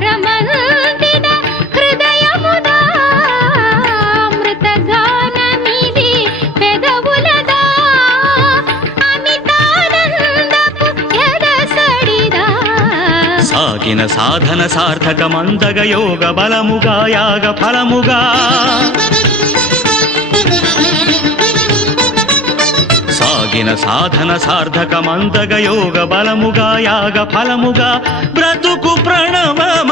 స్వరమందిన హృదయముదా అమృతగానమిది పెదవులదా అమితానందపు ఎదసడిదా సాగిన సాధన సార్థకమందగ యోగ బలముగా యాగ ఫలముగా సాగిన సాధన సార్థకమందగ యోగ బలముగా యాగ ఫలముగా బ్రతుకు ప్రణవమ